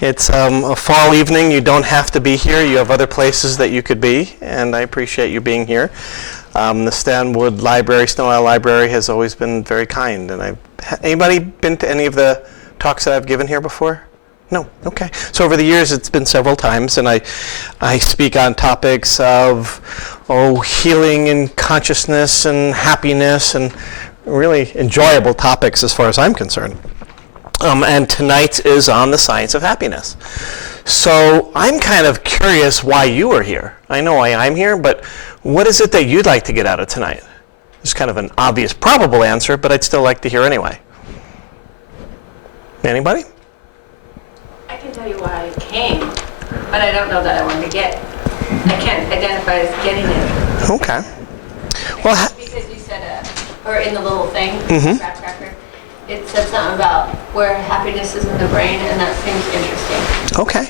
It's a fall evening. You don't have to be here. You have other places that you could be, and I appreciate you being here. The Stanwood Sno Isle Library has always been very kind, and anybody been to any of the talks that I've given here before? No? Okay. So over the years, it's been several times, and I speak on topics of healing and consciousness and happiness, and really enjoyable topics as far as I'm concerned. And tonight is on the science of happiness. So I'm kind of curious why you are here. I know why I'm here, but what is it that you'd like to get out of tonight? It's kind of an obvious, probable answer, but I'd still like to hear anyway. Anybody? I can tell you why I came, but I don't know that I want to get. I can't identify as getting it. Okay. Well, because you said, or in the little thing, Mm-hmm. Rat Cracker, it said something about where happiness is in the brain, and that seems interesting. Okay.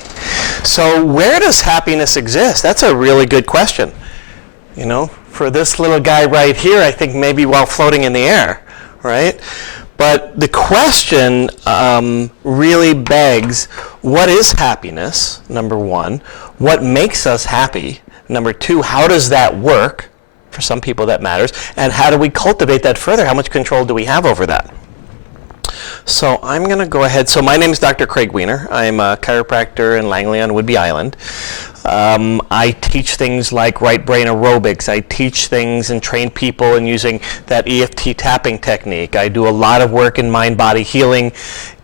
So where does happiness exist? That's a really good question. You know, for this little guy right here, I think maybe while floating in the air, right? But the question really begs, what is happiness, number one? What makes us happy? Number two, how does that work? For some people that matters. And how do we cultivate that further? How much control do we have over that? So I'm going to go ahead. So my name is Dr. Craig Weiner. I'm a chiropractor in Langley on Whidbey Island. I teach things like right brain aerobics. I teach things and train people in using that EFT tapping technique. I do a lot of work in mind-body healing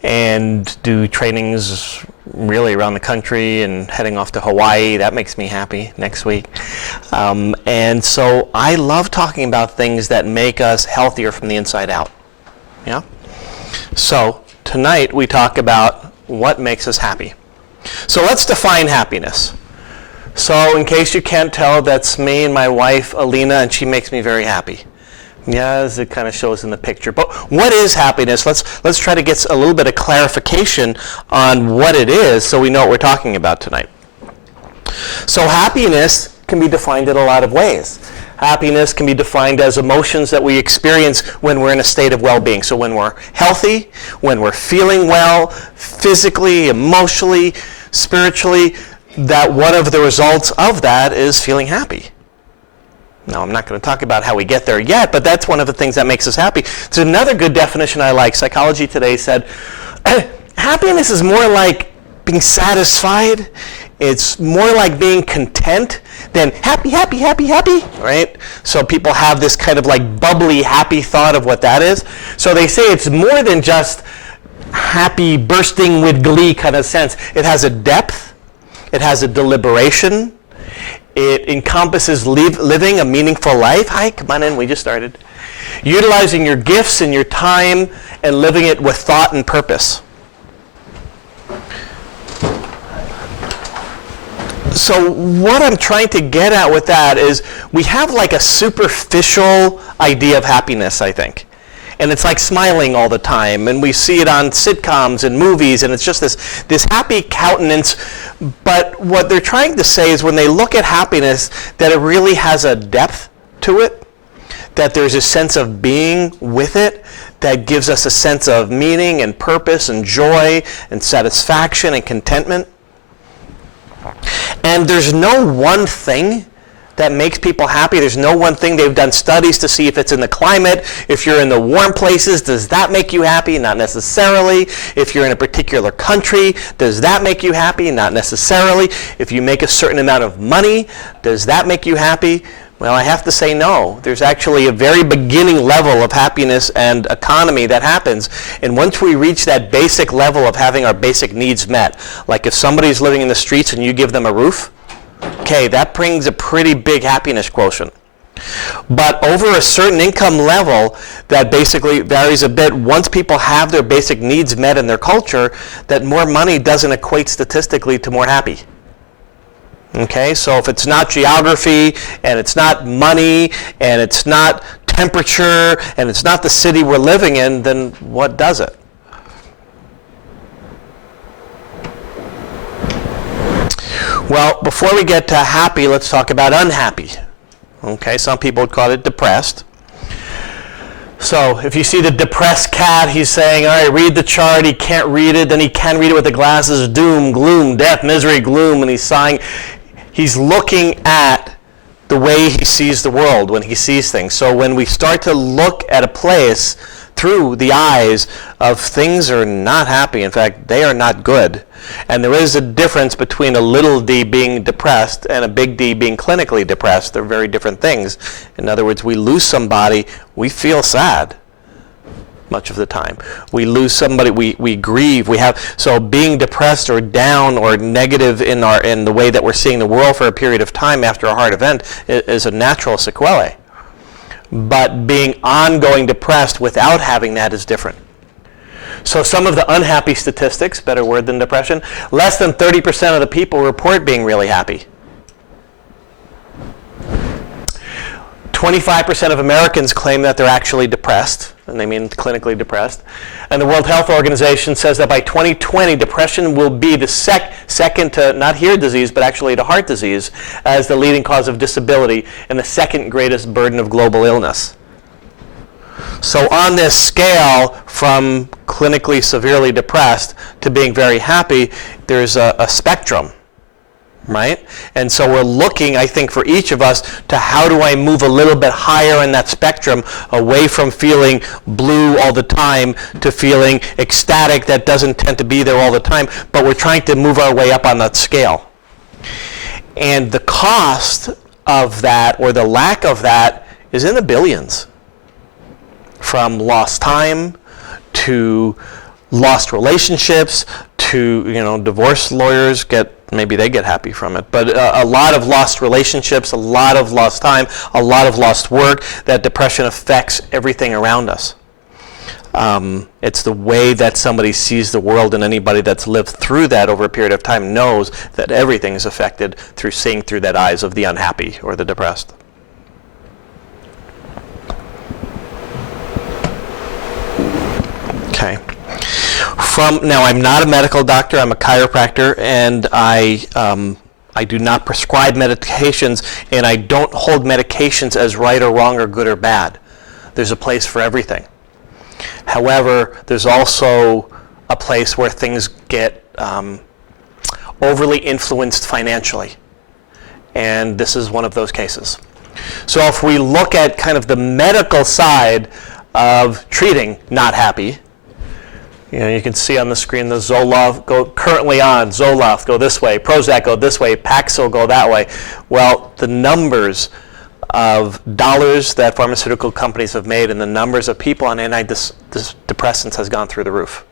and do trainings really around the country and heading off to Hawaii. That makes me happy next week. And so I love talking about things that make us healthier from the inside out. Yeah? So tonight we talk about what makes us happy. So let's define happiness. So in case you can't tell, that's me and my wife Alina, and she makes me very happy. Yeah, as it kind of shows in the picture. But what is happiness? Let's try to get a little bit of clarification on what it is so we know what we're talking about tonight. So happiness can be defined in a lot of ways. Happiness can be defined as emotions that we experience when we're in a state of well-being. So when we're healthy, when we're feeling well, physically, emotionally, spiritually, that one of the results of that is feeling happy. Now, I'm not going to talk about how we get there yet, but that's one of the things that makes us happy. There's another good definition I like. Psychology Today said, happiness is more like being satisfied. It's more like being content than happy, happy, happy, happy, right? So people have this kind of like bubbly, happy thought of what that is. So they say it's more than just happy, bursting with glee kind of sense. It has a depth. It has a deliberation. It encompasses living a meaningful life. Hi, come on in, we just started. Utilizing your gifts and your time and living it with thought and purpose. So what I'm trying to get at with that is we have like a superficial idea of happiness, I think. And it's like smiling all the time, and we see it on sitcoms and movies, and it's just this happy countenance. But what they're trying to say is when they look at happiness, that it really has a depth to it, that there's a sense of being with it, that gives us a sense of meaning and purpose and joy and satisfaction and contentment. And there's no one thing that makes people happy. There's no one thing. They've done studies to see if it's in the climate. If you're in the warm places, does that make you happy? Not necessarily. If you're in a particular country, does that make you happy? Not necessarily. If you make a certain amount of money, does that make you happy? Well, I have to say no. There's actually a very beginning level of happiness and economy that happens. And once we reach that basic level of having our basic needs met, like if somebody's living in the streets and you give them a roof, okay, that brings a pretty big happiness quotient. But over a certain income level that basically varies a bit, once people have their basic needs met in their culture, that more money doesn't equate statistically to more happy. Okay, so if it's not geography, and it's not money, and it's not temperature, and it's not the city we're living in, then what does it? Well, before we get to happy, let's talk about unhappy. Okay, some people would call it depressed. So if you see the depressed cat, he's saying, all right, read the chart. He can't read it. Then he can read it with the glasses. Doom, gloom, death, misery, gloom. And he's sighing. He's looking at the way he sees the world when he sees things. So when we start to look at a place through the eyes of things are not happy. In fact, they are not good. And there is a difference between a little d being depressed and a big D being clinically depressed. They're very different things. In other words, we lose somebody, we feel sad much of the time. We lose somebody, we grieve. So being depressed or down or negative in the way that we're seeing the world for a period of time after a hard event is a natural sequelae. But being ongoing depressed without having that is different. So some of the unhappy statistics, better word than depression, less than 30% of the people report being really happy. 25% of Americans claim that they're actually depressed, and they mean clinically depressed. And the World Health Organization says that by 2020, depression will be the second to, not ear disease, but actually to heart disease, as the leading cause of disability and the second greatest burden of global illness. So on this scale from clinically severely depressed to being very happy, there's a spectrum, right? And so we're looking, I think, for each of us to how do I move a little bit higher in that spectrum away from feeling blue all the time to feeling ecstatic that doesn't tend to be there all the time, but we're trying to move our way up on that scale. And the cost of that or the lack of that is in the billions. From lost time to lost relationships to, divorce lawyers maybe they get happy from it, but a lot of lost relationships, a lot of lost time, a lot of lost work. That depression affects everything around us. It's the way that somebody sees the world, and anybody that's lived through that over a period of time knows that everything is affected through seeing through that eyes of the unhappy or the depressed. Okay. Now, I'm not a medical doctor. I'm a chiropractor, and I do not prescribe medications, and I don't hold medications as right or wrong or good or bad. There's a place for everything. However, there's also a place where things get overly influenced financially, and this is one of those cases. So if we look at kind of the medical side of treating not happy, you can see on the screen the Zoloft currently on. Zoloft go this way, Prozac go this way, Paxil go that way. Well, the numbers of dollars that pharmaceutical companies have made and the numbers of people on antidepressants has gone through the roof.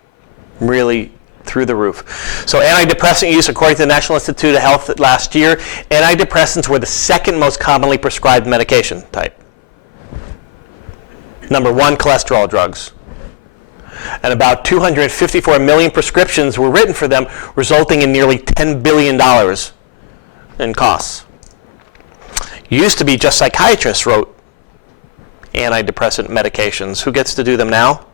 Really through the roof. So antidepressant use, according to the National Institute of Health last year, antidepressants were the second most commonly prescribed medication type. Number one, cholesterol drugs. And about 254 million prescriptions were written for them, resulting in nearly $10 billion in costs. It used to be just psychiatrists wrote antidepressant medications. Who gets to do them now?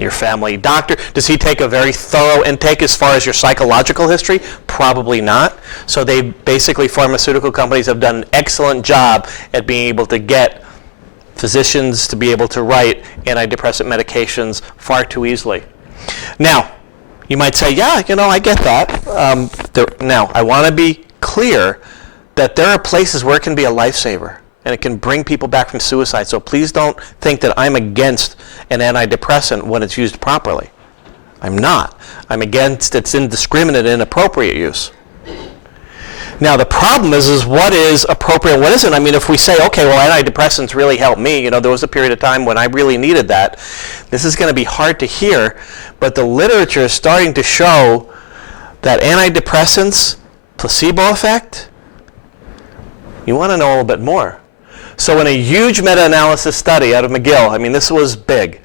Your family doctor. Does he take a very thorough intake as far as your psychological history? Probably not. So pharmaceutical companies have done an excellent job at being able to get physicians to be able to write antidepressant medications far too easily. Now, you might say, yeah, I get that. Now, I want to be clear that there are places where it can be a lifesaver and it can bring people back from suicide. So please don't think that I'm against an antidepressant when it's used properly. I'm not. I'm against its indiscriminate and inappropriate use. Now, the problem is what is appropriate and what isn't. I mean, if we say, okay, well, antidepressants really helped me, there was a period of time when I really needed that. This is going to be hard to hear, but the literature is starting to show that antidepressants, placebo effect, you want to know a little bit more. So in a huge meta-analysis study out of McGill, this was big.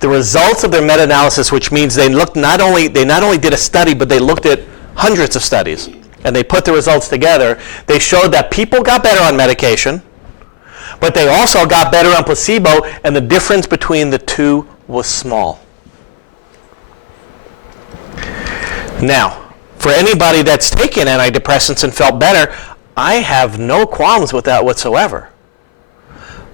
The results of their meta-analysis, which means they not only did a study, but they looked at hundreds of studies. And they put the results together. They showed that people got better on medication, but they also got better on placebo, and the difference between the two was small. Now, for anybody that's taken antidepressants and felt better, I have no qualms with that whatsoever.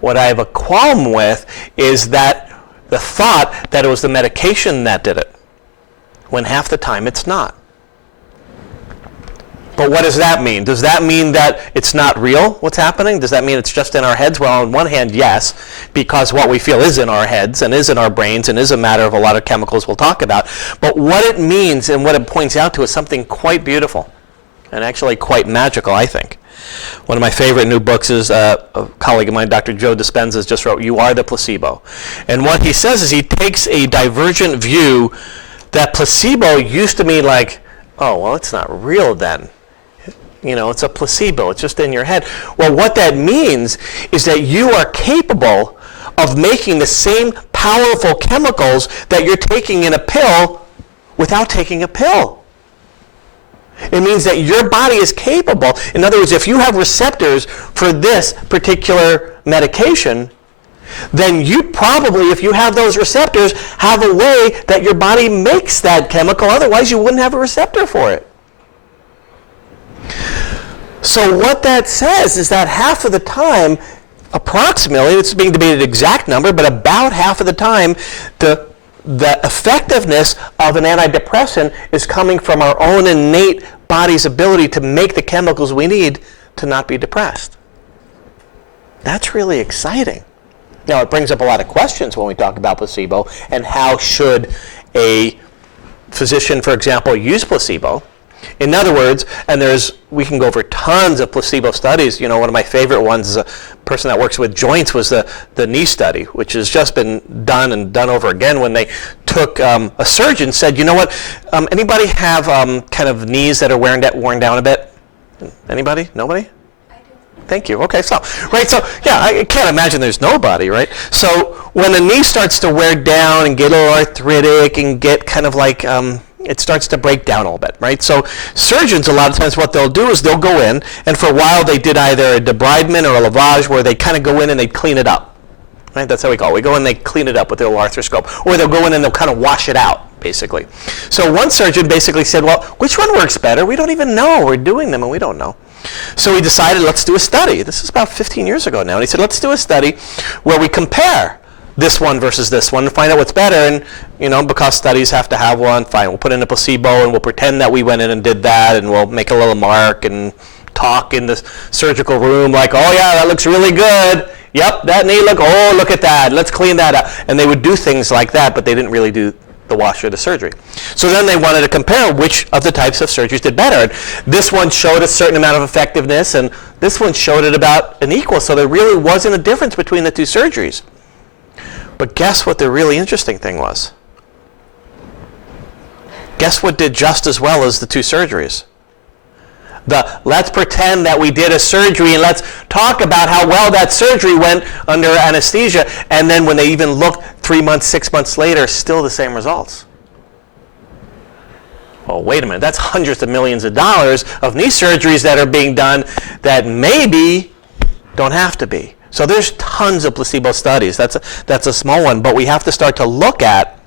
What I have a qualm with is that the thought that it was the medication that did it, when half the time it's not. But what does that mean? Does that mean that it's not real, what's happening? Does that mean it's just in our heads? Well, on one hand, yes, because what we feel is in our heads and is in our brains and is a matter of a lot of chemicals we'll talk about. But what it means and what it points out to is something quite beautiful and actually quite magical, I think. One of my favorite new books is a colleague of mine, Dr. Joe Dispenza, just wrote, You Are the Placebo. And what he says is he takes a divergent view that placebo used to mean like, oh, well, it's not real then. You know, it's a placebo. It's just in your head. Well, what that means is that you are capable of making the same powerful chemicals that you're taking in a pill without taking a pill. It means that your body is capable. In other words, if you have receptors for this particular medication, then you probably, if you have those receptors, have a way that your body makes that chemical. Otherwise, you wouldn't have a receptor for it. So what that says is that half of the time, approximately, it's being debated exact number, but about half of the time, the effectiveness of an antidepressant is coming from our own innate body's ability to make the chemicals we need to not be depressed. That's really exciting. Now, it brings up a lot of questions when we talk about placebo and how should a physician, for example, use placebo. In other words, and we can go over tons of placebo studies. You know, one of my favorite ones is a person that works with joints was the knee study, which has just been done and done over again when they took a surgeon said, you know what, anybody have kind of knees that are worn down a bit? Anybody? Nobody? I do. Thank you. Okay, so yeah, I can't imagine there's nobody, right? So when a knee starts to wear down and get a little arthritic and get kind of like it starts to break down a little bit, right? So surgeons, a lot of times what they'll do is they'll go in, and for a while they did either a debridement or a lavage where they kind of go in and they clean it up, right? That's how we call it. We go in and they clean it up with their arthroscope. Or they'll go in and they'll kind of wash it out, basically. So one surgeon basically said, well, which one works better? We don't even know. We're doing them and we don't know. So he decided, let's do a study. This is about 15 years ago now. And he said, let's do a study where we compare this one versus this one and find out what's better. And, you know, because studies have to have one, fine, we'll put in a placebo and we'll pretend that we went in and did that and we'll make a little mark and talk in the surgical room like, oh yeah, that looks really good. Yep, that knee look at that. Let's clean that up. And they would do things like that, but they didn't really do the wash or the surgery. So then they wanted to compare which of the types of surgeries did better. And this one showed a certain amount of effectiveness and this one showed it about an equal. So there really wasn't a difference between the two surgeries. But guess what the really interesting thing was? Guess what did just as well as the two surgeries? Let's pretend that we did a surgery and let's talk about how well that surgery went under anesthesia, and then when they even looked 3 months, 6 months later, still the same results. Well, wait a minute, that's hundreds of millions of dollars of knee surgeries that are being done that maybe don't have to be. So there's tons of placebo studies. That's a small one, but we have to start to look at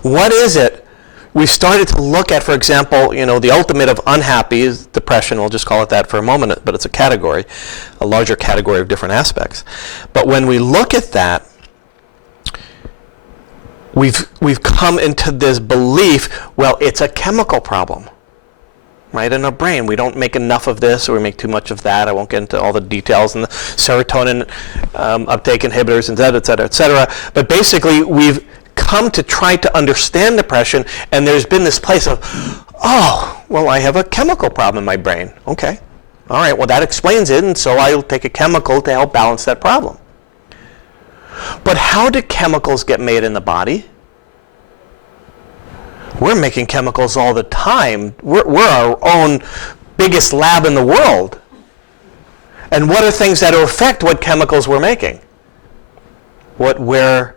what is it. We've started to look at, for example, you know, the ultimate of unhappy is depression. We'll just call it that for a moment, but it's a category, a larger category of different aspects. But when we look at that, we've come into this belief, well, it's a chemical problem. Right, in our brain, we don't make enough of this, or we make too much of that. I won't get into all the details and the serotonin uptake inhibitors, and et cetera, et cetera. But basically, we've come to try to understand depression, and there's been this place of, oh, well, I have a chemical problem in my brain. Okay, all right, well, that explains it, and so I'll take a chemical to help balance that problem. But how do chemicals get made in the body? We're making chemicals all the time. We're our own biggest lab in the world. And what are things that affect what chemicals we're making? What we're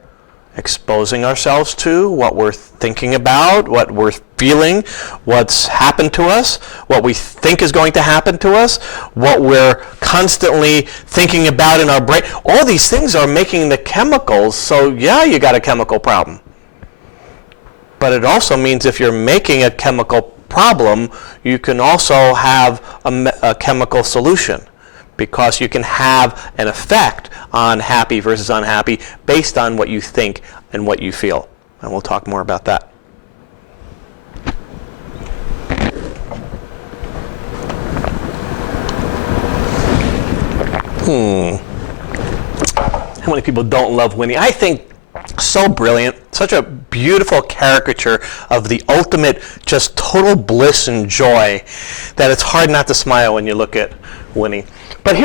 exposing ourselves to, what we're thinking about, what we're feeling, what's happened to us, what we think is going to happen to us, what we're constantly thinking about in our brain. All these things are making the chemicals, so yeah, you got a chemical problem. But it also means if you're making a chemical problem, you can also have a chemical solution. because you can have an effect on happy versus unhappy based on what you think and what you feel. And we'll talk more about that. How many people don't love Winnie? I think so brilliant, such a beautiful caricature of the ultimate, just total bliss and joy that it's hard not to smile when you look at Winnie. But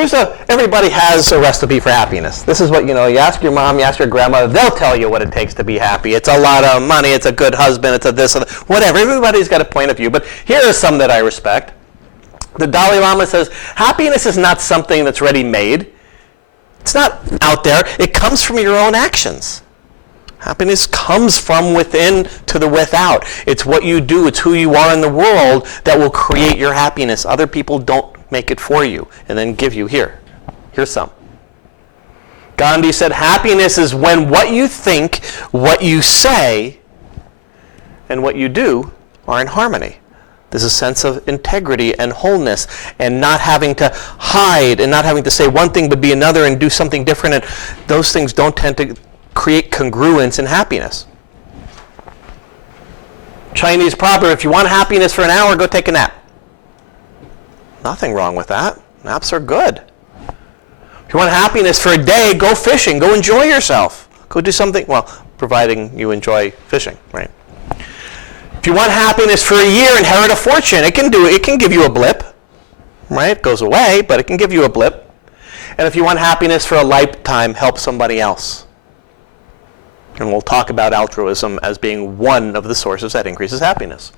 everybody has a recipe for happiness. This is what, you ask your mom, you ask your grandmother, they'll tell you what it takes to be happy. It's a lot of money, it's a good husband, it's a this, whatever. Everybody's got a point of view. But here are some that I respect. The Dalai Lama says, happiness is not something that's ready-made. It's not out there. It comes from your own actions. Happiness comes from within to the without. It's what you do. It's who you are in the world that will create your happiness. Other people don't make it for you and then give you, here's some. Gandhi said, happiness is when what you think, what you say, and what you do are in harmony. There's a sense of integrity and wholeness and not having to hide and not having to say one thing but be another and do something different. And those things don't tend to create congruence in happiness. Chinese proverb, if you want happiness for an hour, go take a nap. Nothing wrong with that. Naps are good. If you want happiness for a day, go fishing. Go enjoy yourself. Go do something, well, providing you enjoy fishing, right? If you want happiness for a year, inherit a fortune. It can give you a blip, right? It goes away, but it can give you a blip. And if you want happiness for a lifetime, help somebody else. And we'll talk about altruism as being one of the sources that increases happiness.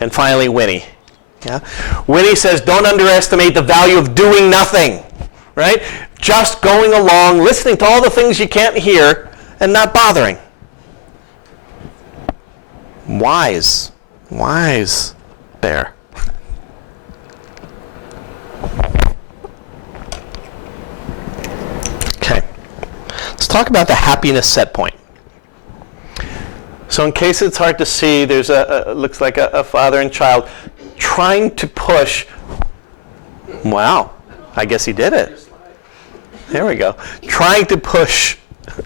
And finally, Winnie. Yeah? Winnie says, don't underestimate the value of doing nothing, right? Just going along, listening to all the things you can't hear, and not bothering. Wise bear. Okay, let's talk about the happiness set point. So in case it's hard to see, there's looks like a father and child trying to push. Wow, I guess he did it. There we go. Trying to push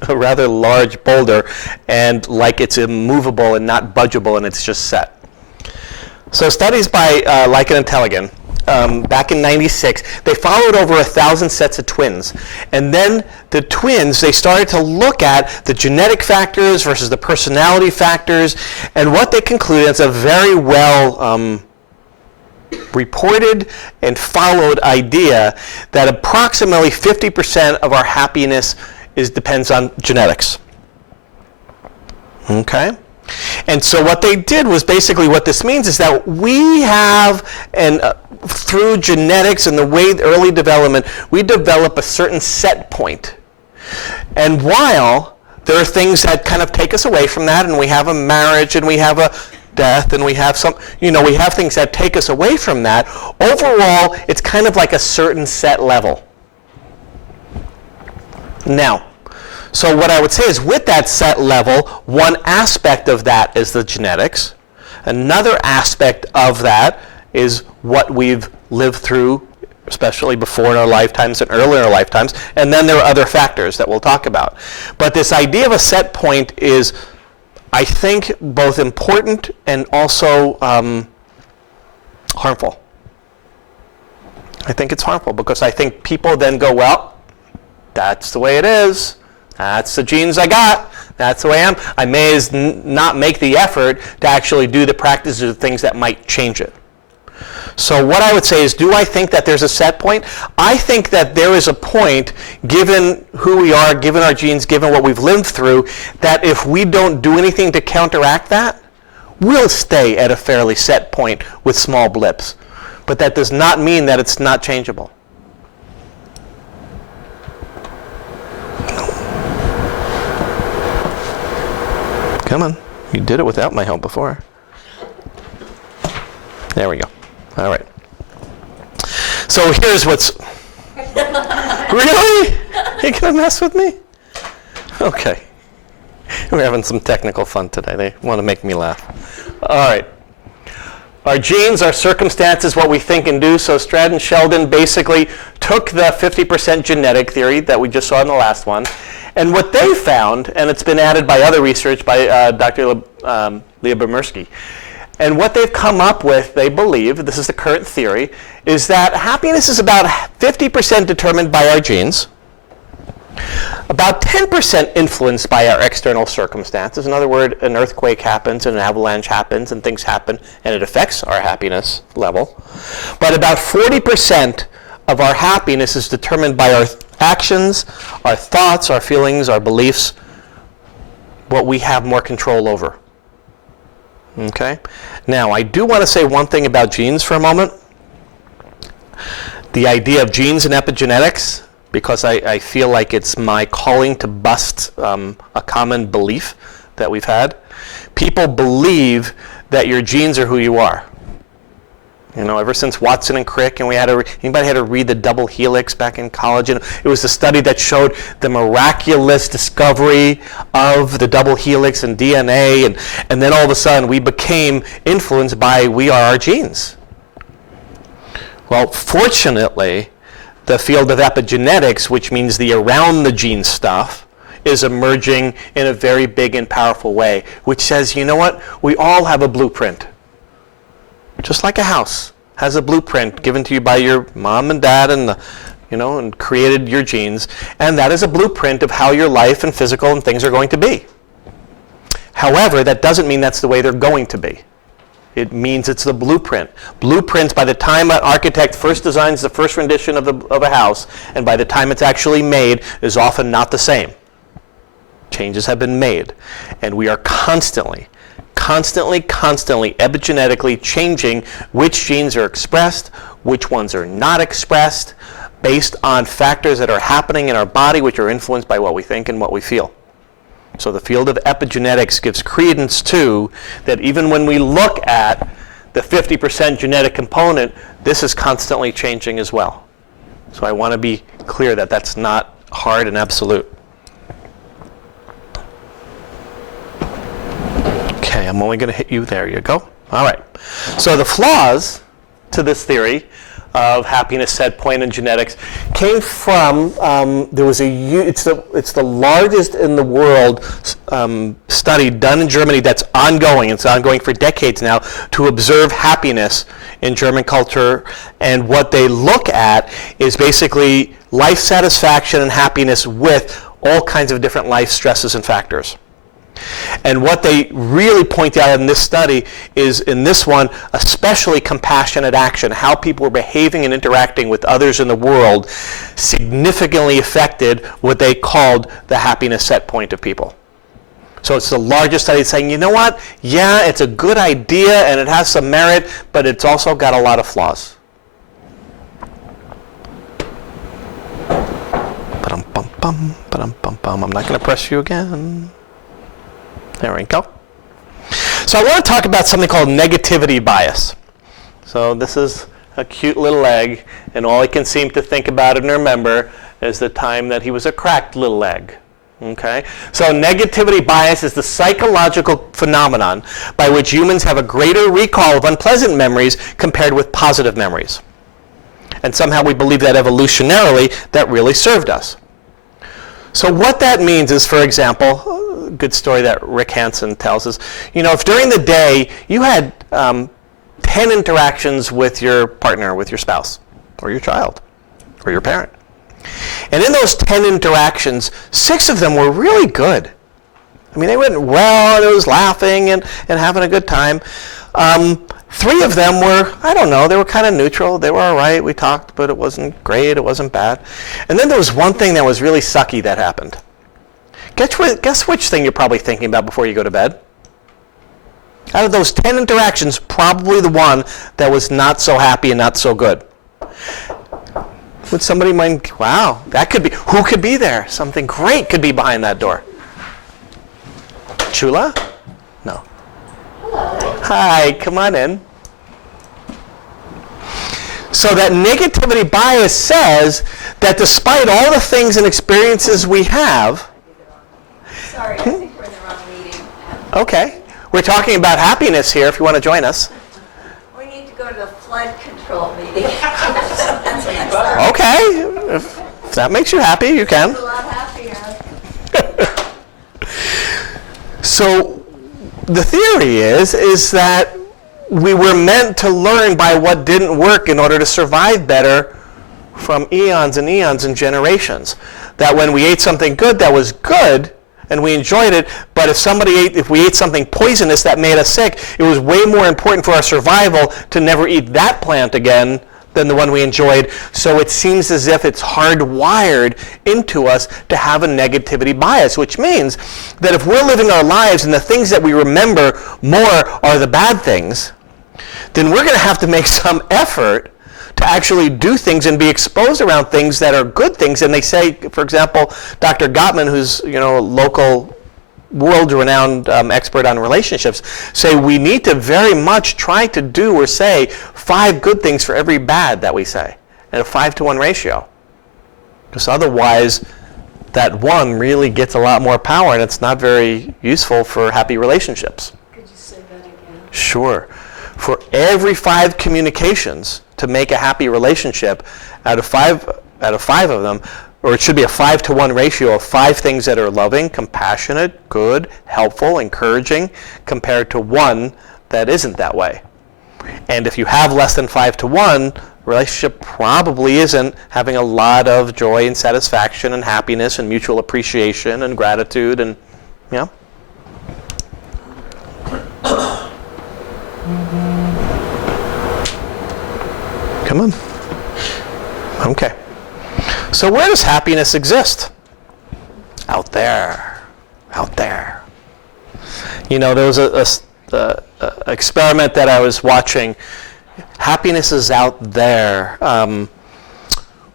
a rather large boulder, and like it's immovable and not budgeable, and it's just set. So studies by Lycan and Tellegen, back in '96, they followed over 1,000 sets of twins. And then the twins, they started to look at the genetic factors versus the personality factors, and what they concluded is a very well reported and followed idea that approximately 50% of our happiness depends on genetics. Okay? And so what they did was basically what this means is that we have, and through genetics and the way early development, we develop a certain set point. And while there are things that kind of take us away from that, and we have a marriage, and we have a death, and we have we have things that take us away from that, overall, it's kind of like a certain set level. Now, so what I would say is with that set level, one aspect of that is the genetics. Another aspect of that is what we've lived through, especially before in our lifetimes and early in our lifetimes. And then there are other factors that we'll talk about. But this idea of a set point is, I think, both important and also harmful. I think it's harmful because I think people then go, well, that's the way it is. That's the genes I got. That's the way I am. I may as not make the effort to actually do the practices or things that might change it. So what I would say is, do I think that there's a set point? I think that there is a point, given who we are, given our genes, given what we've lived through, that if we don't do anything to counteract that, we'll stay at a fairly set point with small blips. But that does not mean that it's not changeable. Come on. You did it without my help before. There we go. All right. So here's what's... Really? You gonna mess with me? Okay. We're having some technical fun today. They want to make me laugh. All right. Our genes, our circumstances, what we think and do. So Strad and Sheldon basically took the 50% genetic theory that we just saw in the last one, and what they found, and it's been added by other research by Dr. Leah Bomersky, and what they've come up with, they believe, this is the current theory, is that happiness is about 50% determined by our genes, about 10% influenced by our external circumstances. In other words, an earthquake happens and an avalanche happens and things happen and it affects our happiness level. But about 40% of our happiness is determined by our actions, our thoughts, our feelings, our beliefs, what we have more control over. Okay? Now, I do want to say one thing about genes for a moment. The idea of genes and epigenetics, because I feel like it's my calling to bust a common belief that we've had. People believe that your genes are who you are. You know, ever since Watson and Crick, and anybody had to read the double helix back in college, and it was the study that showed the miraculous discovery of the double helix and DNA, and then all of a sudden we became influenced by we are our genes. Well, fortunately, the field of epigenetics, which means the around the gene stuff, is emerging in a very big and powerful way, which says, you know what? We all have a blueprint. Just like a house has a blueprint given to you by your mom and dad and created your genes, and that is a blueprint of how your life and physical and things are going to be. However, that doesn't mean that's the way they're going to be. It means it's the blueprint. Blueprints, by the time an architect first designs the first rendition of a house, and by the time it's actually made, is often not the same. Changes have been made. And we are constantly epigenetically changing which genes are expressed, which ones are not expressed, based on factors that are happening in our body, which are influenced by what we think and what we feel. So the field of epigenetics gives credence to that even when we look at the 50% genetic component, this is constantly changing as well. So I want to be clear that that's not hard and absolute. Okay, I'm only going to hit you. There you go. All right. So the flaws to this theory of happiness set point in genetics came from it's the largest in the world study done in Germany that's ongoing. It's ongoing for decades now to observe happiness in German culture, and what they look at is basically life satisfaction and happiness with all kinds of different life stresses and factors. And what they really point out in this study is, in this one, especially compassionate action, how people were behaving and interacting with others in the world significantly affected what they called the happiness set point of people. So it's the largest study saying, you know what, yeah, it's a good idea and it has some merit, but it's also got a lot of flaws. I'm not going to press you again. There we go. So I want to talk about something called negativity bias. So this is a cute little egg, and all I can seem to think about and remember is the time that he was a cracked little egg. Okay? So negativity bias is the psychological phenomenon by which humans have a greater recall of unpleasant memories compared with positive memories. And somehow we believe that evolutionarily that really served us. So what that means is, for example, a good story that Rick Hansen tells us, if during the day you had 10 interactions with your partner, with your spouse, or your child, or your parent, and in those 10 interactions, 6 of them were really good. I mean, they went well, and it was laughing and having a good time. 3 of them were, I don't know, they were kind of neutral. They were all right. We talked, but it wasn't great. It wasn't bad. And then there was one thing that was really sucky that happened. Guess which thing you're probably thinking about before you go to bed? Out of those 10 interactions, probably the one that was not so happy and not so good. Would somebody mind, wow, that could be, who could be there? Something great could be behind that door. Chula? No. Hello. Hi, come on in. So that negativity bias says that despite all the things and experiences we have, Sorry, I think we're in the wrong meeting. okay, we're talking about happiness here if you want to join us. Well, patrol meeting. That's when I start. Okay, if that makes you happy, you can. I'm a lot happier. So the theory is that we were meant to learn by what didn't work in order to survive better from eons and eons and generations. That when we ate something good that was good and we enjoyed it, but if we ate something poisonous that made us sick, it was way more important for our survival to never eat that plant again than the one we enjoyed. So it seems as if it's hardwired into us to have a negativity bias, which means that if we're living our lives and the things that we remember more are the bad things, then we're going to have to make some effort to actually do things and be exposed around things that are good things. And they say, for example, Dr. Gottman, who's a local world-renowned expert on relationships, say we need to very much try to do or say 5 good things for every bad that we say, in a 5-to-1 ratio. Because otherwise, that one really gets a lot more power, and it's not very useful for happy relationships. Could you say that again? Sure. For every 5 communications to make a happy relationship, out of 5 of them, or it should be a 5-to-1 ratio of 5 things that are loving, compassionate, good, helpful, encouraging, compared to 1 that isn't that way. And if you have less than 5-to-1, the relationship probably isn't having a lot of joy and satisfaction and happiness and mutual appreciation and gratitude and, Come on. Okay. So where does happiness exist? Out there. Out there. There was a experiment that I was watching. Happiness is out there.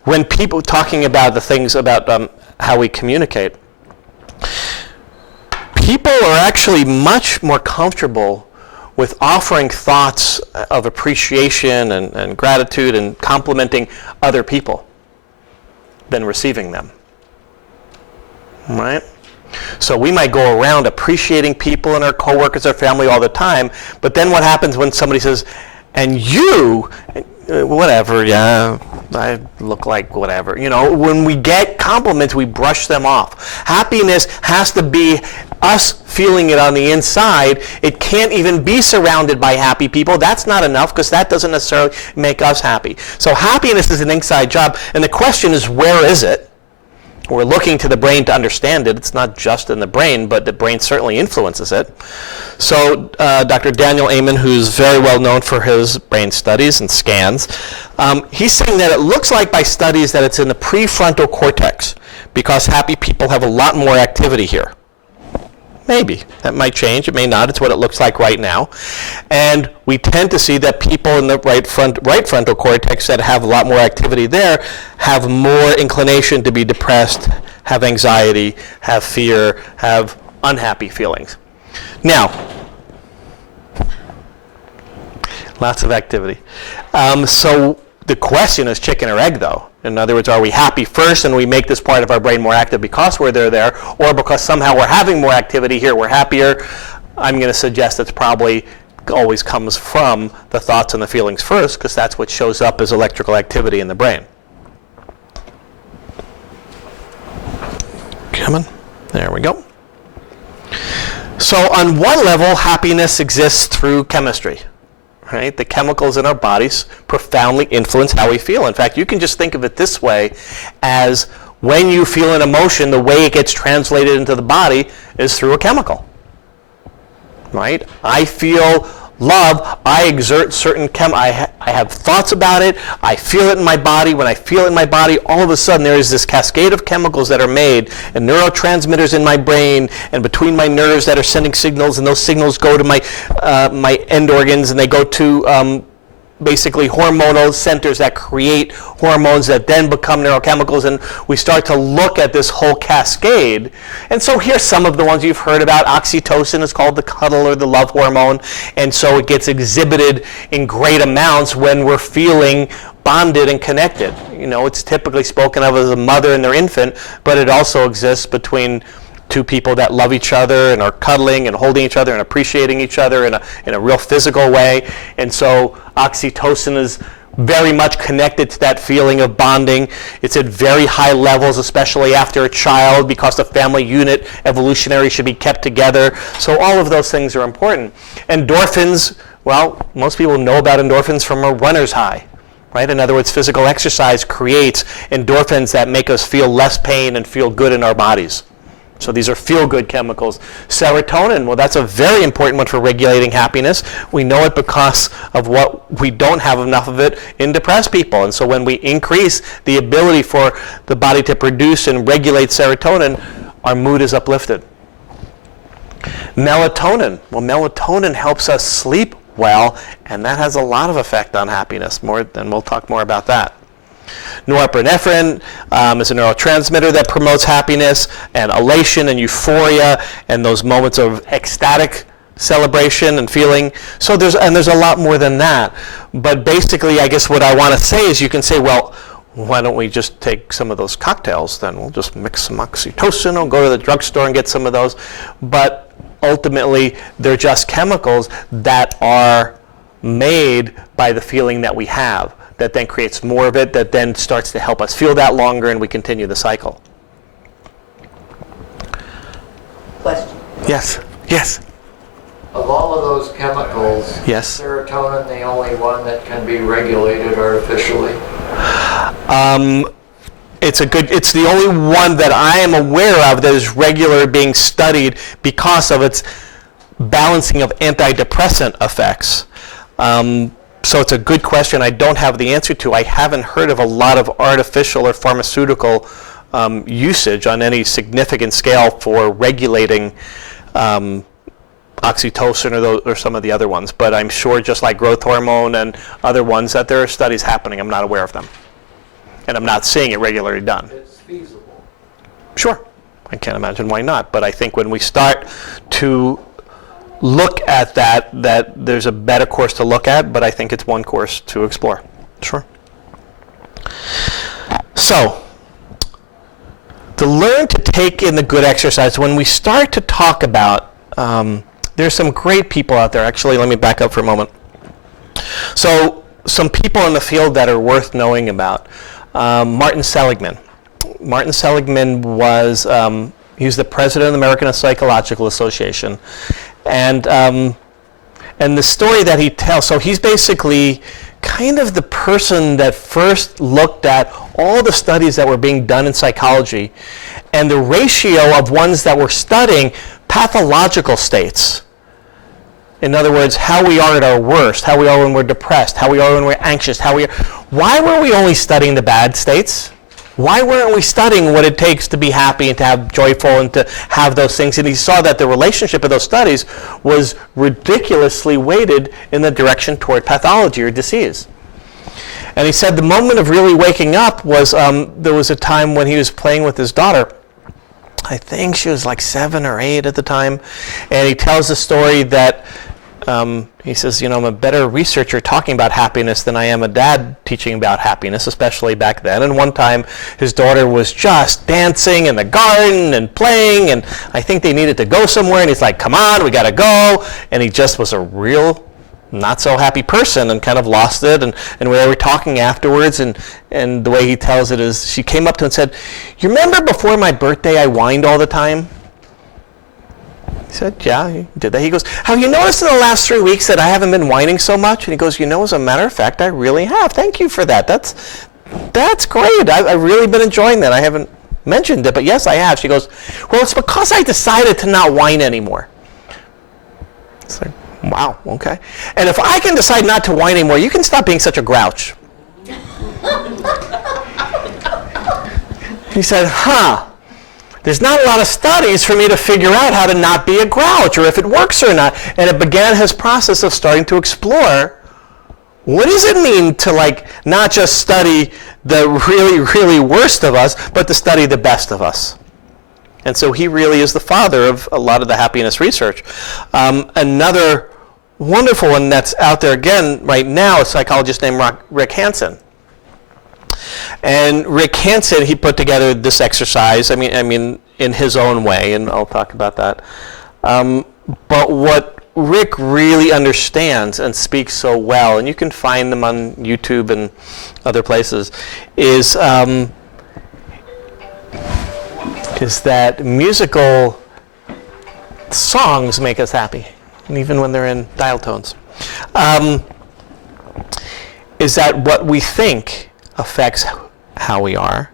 When people talking about the things about how we communicate, people are actually much more comfortable with offering thoughts of appreciation and gratitude and complimenting other people than receiving them. Right? So we might go around appreciating people and our coworkers, our family all the time, but then what happens when somebody says, and you, whatever, yeah, I look like whatever. When we get compliments, we brush them off. Happiness has to be us feeling it on the inside. It can't even be surrounded by happy people. That's not enough, because that doesn't necessarily make us happy. So happiness is an inside job, and the question is, where is it? We're looking to the brain to understand it. It's not just in the brain, but the brain certainly influences it. So Dr. Daniel Amen, who's very well known for his brain studies and scans, he's saying that it looks like by studies that it's in the prefrontal cortex, because happy people have a lot more activity here. Maybe. That might change. It may not. It's what it looks like right now. And we tend to see that people in the right frontal cortex that have a lot more activity there have more inclination to be depressed, have anxiety, have fear, have unhappy feelings. Now, lots of activity. So the question is chicken or egg, though. In other words, are we happy first and we make this part of our brain more active because we're there, or because somehow we're having more activity here, we're happier? I'm going to suggest it's probably always comes from the thoughts and the feelings first, because that's what shows up as electrical activity in the brain. Come on. There we go. So on one level, happiness exists through chemistry. Right? The chemicals in our bodies profoundly influence how we feel. In fact, you can just think of it this way, as when you feel an emotion, the way it gets translated into the body is through a chemical. Right? I feel love, I exert certain I have thoughts about it, I feel it in my body. When I feel it in my body, all of a sudden there is this cascade of chemicals that are made, and neurotransmitters in my brain and between my nerves that are sending signals, and those signals go to my end organs, and they go to basically hormonal centers that create hormones that then become neurochemicals, and we start to look at this whole cascade. And so here's some of the ones you've heard about. Oxytocin is called the cuddle or the love hormone, and so it gets exhibited in great amounts when we're feeling bonded and connected. It's typically spoken of as a mother and their infant, but it also exists between two people that love each other and are cuddling and holding each other and appreciating each other in a real physical way. And so oxytocin is very much connected to that feeling of bonding. It's at very high levels, especially after a child, because the family unit evolutionary should be kept together. So all of those things are important. Endorphins, well, most people know about endorphins from a runner's high, right? In other words, physical exercise creates endorphins that make us feel less pain and feel good in our bodies. So these are feel-good chemicals. Serotonin, well, that's a very important one for regulating happiness. We know it because of what we don't have enough of it in depressed people. And so when we increase the ability for the body to produce and regulate serotonin, our mood is uplifted. Melatonin, well, melatonin helps us sleep well, and that has a lot of effect on happiness, and we'll talk more about that. Norepinephrine is a neurotransmitter that promotes happiness and elation and euphoria and those moments of ecstatic celebration and feeling. So there's a lot more than that. But basically, I guess what I want to say is you can say, well, why don't we just take some of those cocktails then? We'll just mix some oxytocin or go to the drugstore and get some of those. But ultimately, they're just chemicals that are made by the feeling that we have, that then creates more of it, that then starts to help us feel that longer, and we continue the cycle. Question. Yes. Yes. Of all of those chemicals, Yes. serotonin the only one that can be regulated artificially? It's the only one that I am aware of that is regularly being studied because of its balancing of antidepressant effects. So it's a good question I don't have the answer to. I haven't heard of a lot of artificial or pharmaceutical usage on any significant scale for regulating oxytocin or some of the other ones. But I'm sure, just like growth hormone and other ones, that there are studies happening. I'm not aware of them. And I'm not seeing it regularly done. It's feasible. Sure. I can't imagine why not. But I think when we start to look at that there's a better course to look at, but I think it's one course to explore. Sure. So, to learn to take in the good exercise, when we start to talk about, there's some great people out there. Actually, let me back up for a moment. So, some people in the field that are worth knowing about. Martin Seligman. Martin Seligman was, he was the president of the American Psychological Association. And the story that he tells, so he's basically kind of the person that first looked at all the studies that were being done in psychology and the ratio of ones that were studying pathological states. In other words, how we are at our worst, how we are when we're depressed, how we are when we're anxious, why were we only studying the bad states? Why weren't we studying what it takes to be happy and to have joyful and to have those things? And he saw that the relationship of those studies was ridiculously weighted in the direction toward pathology or disease. And he said the moment of really waking up was, there was a time when he was playing with his daughter. I think she was like 7 or 8 at the time. And he tells the story that he says, I'm a better researcher talking about happiness than I am a dad teaching about happiness, especially back then. And one time his daughter was just dancing in the garden and playing, and I think they needed to go somewhere, and he's like, come on, we got to go. And he just was a real not so happy person and kind of lost it. And we were talking afterwards, and the way he tells it is she came up to him and said, you remember before my birthday I whined all the time? He said, yeah, he did that. He goes, have you noticed in the last 3 weeks that I haven't been whining so much? And he goes, as a matter of fact, I really have. Thank you for that. That's great. I've really been enjoying that. I haven't mentioned it, but yes, I have. She goes, well, it's because I decided to not whine anymore. It's like, wow, okay. And if I can decide not to whine anymore, you can stop being such a grouch. He said, there's not a lot of studies for me to figure out how to not be a grouch or if it works or not. And it began his process of starting to explore, what does it mean to not just study the really, really worst of us, but to study the best of us. And so he really is the father of a lot of the happiness research. Another wonderful one that's out there again right now, a psychologist named Rick Hansen. And Rick Hansen, he put together this exercise, I mean, in his own way, and I'll talk about that. But what Rick really understands and speaks so well, and you can find them on YouTube and other places, is that musical songs make us happy, and even when they're in dial tones. Is that what we think affects how we are?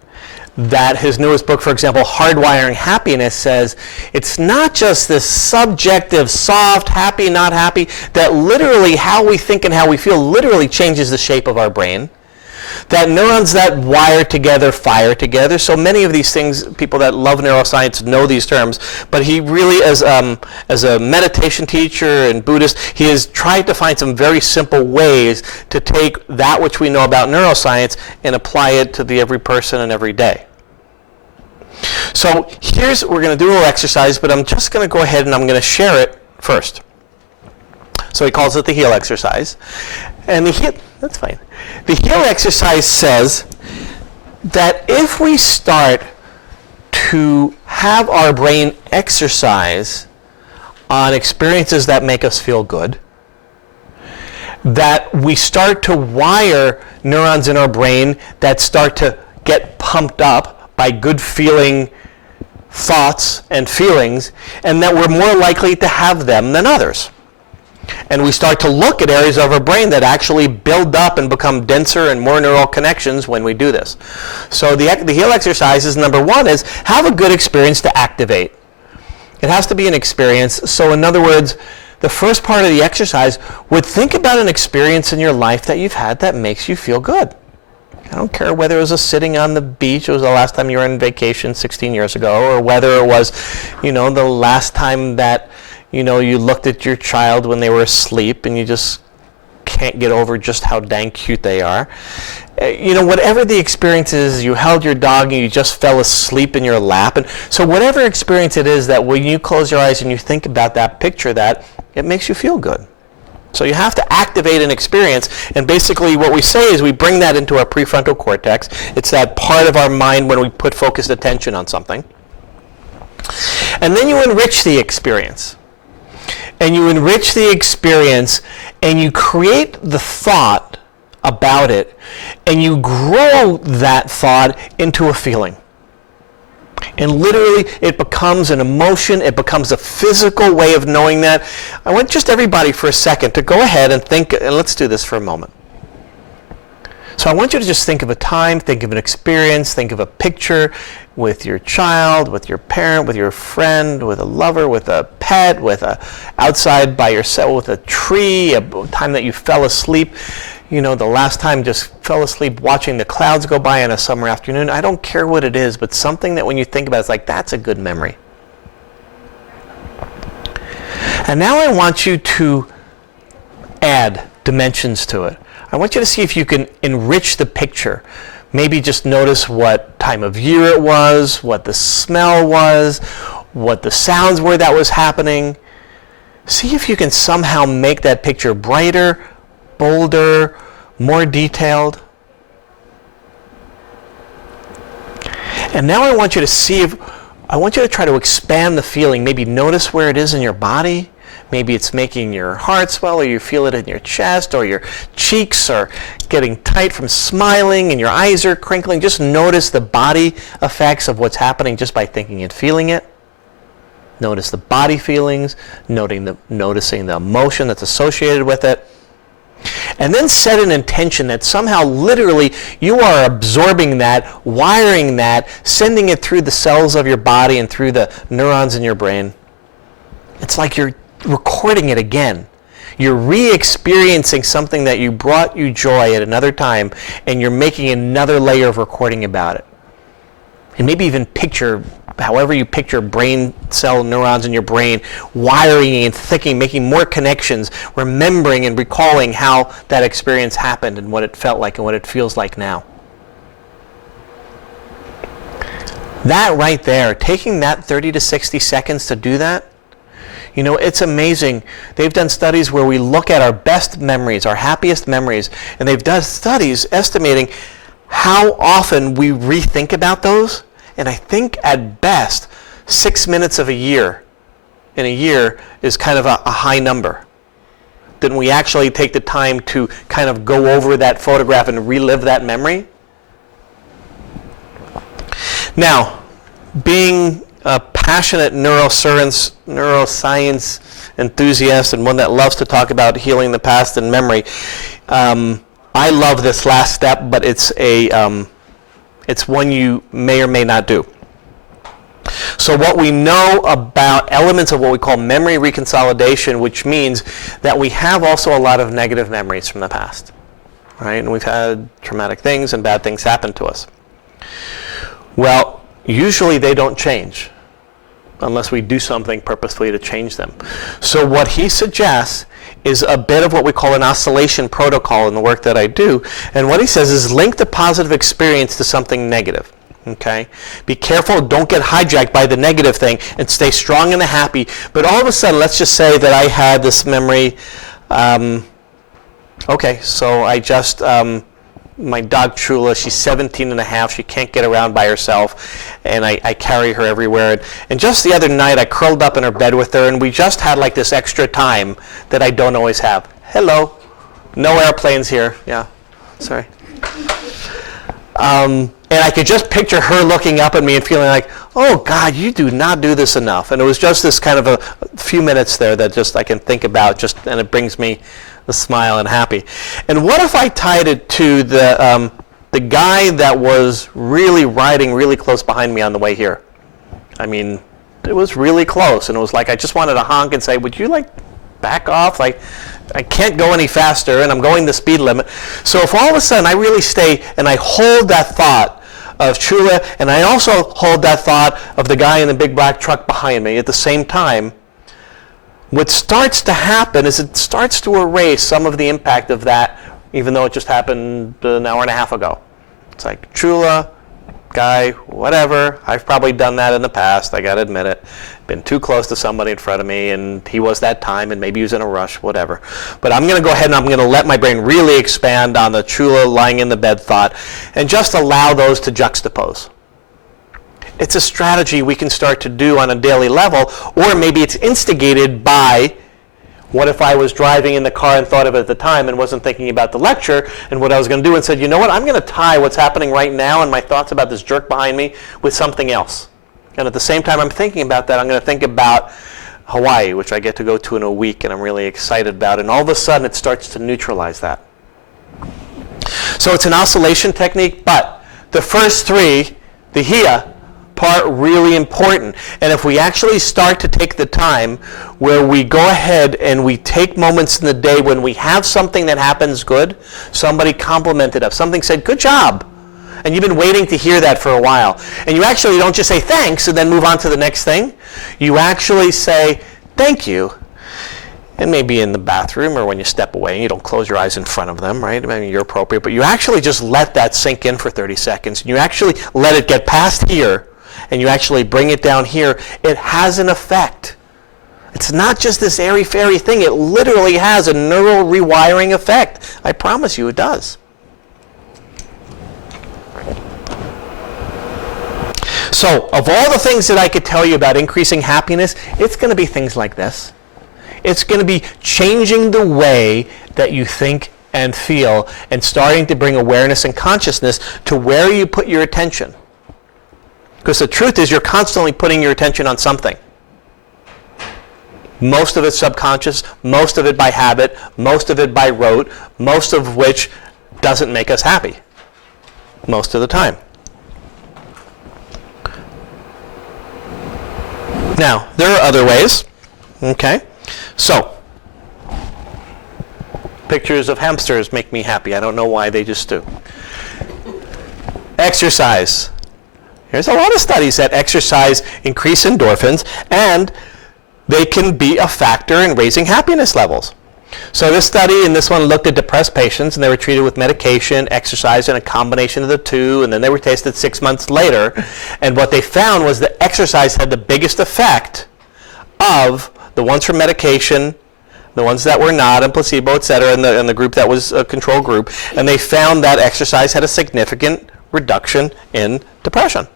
That his newest book, for example, Hardwiring Happiness, says it's not just this subjective, soft, happy, not happy, that literally how we think and how we feel literally changes the shape of our brain. That neurons that wire together fire together. So many of these things, people that love neuroscience know these terms, but he really, as a meditation teacher and Buddhist, he has tried to find some very simple ways to take that which we know about neuroscience and apply it to the every person and every day. So we're going to do a little exercise, but I'm just going to go ahead and I'm going to share it first. So he calls it the HEAL exercise. And that's fine. The HEAL exercise says that if we start to have our brain exercise on experiences that make us feel good, that we start to wire neurons in our brain that start to get pumped up by good feeling thoughts and feelings, and that we're more likely to have them than others. And we start to look at areas of our brain that actually build up and become denser and more neural connections when we do this. So the HEAL exercise is number one is have a good experience to activate. It has to be an experience. So in other words, the first part of the exercise would think about an experience in your life that you've had that makes you feel good. I don't care whether it was sitting on the beach, it was the last time you were on vacation 16 years ago, or whether it was, the last time that, you looked at your child when they were asleep and you just can't get over just how dang cute they are. Whatever the experience is, you held your dog and you just fell asleep in your lap. And so whatever experience it is that when you close your eyes and you think about that, picture that, it makes you feel good. So you have to activate an experience, and basically what we say is we bring that into our prefrontal cortex. It's that part of our mind when we put focused attention on something. And then you enrich the experience. And you enrich the experience, and you create the thought about it, and you grow that thought into a feeling. And literally, it becomes an emotion. It becomes a physical way of knowing that. I want just everybody for a second to go ahead and think, and let's do this for a moment. So I want you to just think of a time, think of an experience, think of a picture with your child, with your parent, with your friend, with a lover, with a pet, outside by yourself, with a tree, a time that you fell asleep. The last time just fell asleep watching the clouds go by on a summer afternoon. I don't care what it is, but something that when you think about it, it's like, that's a good memory. And now I want you to add dimensions to it. I want you to see if you can enrich the picture. Maybe just notice what time of year it was, what the smell was, what the sounds were that was happening. See if you can somehow make that picture brighter, bolder, more detailed. And now I want you to try to expand the feeling. Maybe notice where it is in your body. Maybe it's making your heart swell, or you feel it in your chest, or your cheeks are getting tight from smiling and your eyes are crinkling. Just notice the body effects of what's happening just by thinking and feeling it. Notice the body feelings, noticing the emotion that's associated with it. And then set an intention that somehow literally you are absorbing that, wiring that, sending it through the cells of your body and through the neurons in your brain. It's like you're recording it again. You're re-experiencing something that brought you joy at another time, and you're making another layer of recording about it. And maybe even picture, however you picture brain cell neurons in your brain, wiring and thinking, making more connections, remembering and recalling how that experience happened and what it felt like and what it feels like now. That right there, taking that 30 to 60 seconds to do that, it's amazing. They've done studies where we look at our best memories, our happiest memories, and they've done studies estimating how often we rethink about those. And I think at best, 6 minutes of a year in a year is kind of a high number. Didn't we actually take the time to kind of go over that photograph and relive that memory? Now, being a passionate neuroscience enthusiast and one that loves to talk about healing the past and memory, I love this last step, but it's one you may or may not do. So what we know about elements of what we call memory reconsolidation, which means that we have also a lot of negative memories from the past, right? And we've had traumatic things and bad things happen to us. Well, usually they don't change unless we do something purposefully to change them. So what he suggests is a bit of what we call an oscillation protocol in the work that I do. And what he says is link the positive experience to something negative. Okay? Be careful, don't get hijacked by the negative thing, and stay strong in the happy. But all of a sudden, let's just say that I had this memory. Okay, so I just, my dog Chula, she's 17 and a half, she can't get around by herself, and I carry her everywhere. And just the other night, I curled up in her bed with her, and we just had like this extra time that I don't always have. Hello. No airplanes here. Yeah, sorry. And I could just picture her looking up at me and feeling like, oh God, you do not do this enough. And it was just this kind of a few minutes there that just I can think about, and it brings me a smile and happy. And what if I tied it to the guy that was really riding really close behind me on the way here? I mean, it was really close, and it was like I just wanted to honk and say, would you like back off? Like, I can't go any faster, and I'm going the speed limit. So if all of a sudden I really stay and I hold that thought of Chula, and I also hold that thought of the guy in the big black truck behind me at the same time, what starts to happen is it starts to erase some of the impact of that, even though it just happened an hour and a half ago. It's like, Chula, guy, whatever, I've probably done that in the past, I gotta admit it. Been too close to somebody in front of me, and he was that time, and maybe he was in a rush, whatever. But I'm gonna go ahead and I'm gonna let my brain really expand on the Chula lying in the bed thought, and just allow those to juxtapose. It's a strategy we can start to do on a daily level, or maybe it's instigated by, what if I was driving in the car and thought of it at the time and wasn't thinking about the lecture, and what I was going to do and said, you know what, I'm going to tie what's happening right now and my thoughts about this jerk behind me with something else. And at the same time I'm thinking about that, I'm going to think about Hawaii, which I get to go to in a week and I'm really excited about. And all of a sudden it starts to neutralize that. So it's an oscillation technique, but the first three, the HIA part, really important. And if we actually start to take the time where we go ahead and we take moments in the day when we have something that happens good, somebody complimented us, something said, good job. And you've been waiting to hear that for a while. And you actually don't just say thanks and then move on to the next thing. You actually say thank you. And maybe in the bathroom or when you step away, you don't close your eyes in front of them, right? I mean, you're appropriate, but you actually just let that sink in for 30 seconds. And you actually let it get past here, and you actually bring it down here. It has an effect. It's not just this airy-fairy thing. It literally has a neural rewiring effect. I promise you it does. So, of all the things that I could tell you about increasing happiness, it's going to be things like this. It's going to be changing the way that you think and feel and starting to bring awareness and consciousness to where you put your attention. Because the truth is you're constantly putting your attention on something. Most of it subconscious, most of it by habit, most of it by rote, most of which doesn't make us happy most of the time. Now, there are other ways. Okay? So, pictures of hamsters make me happy. I don't know why, they just do. Exercise. There's a lot of studies that exercise increase endorphins, and they can be a factor in raising happiness levels. So this study, and this one looked at depressed patients, and they were treated with medication, exercise, and a combination of the two, and then they were tested 6 months later. And what they found was that exercise had the biggest effect of the ones from medication, the ones that were not, and placebo, et cetera, and the group that was a control group. And they found that exercise had a significant reduction in depression.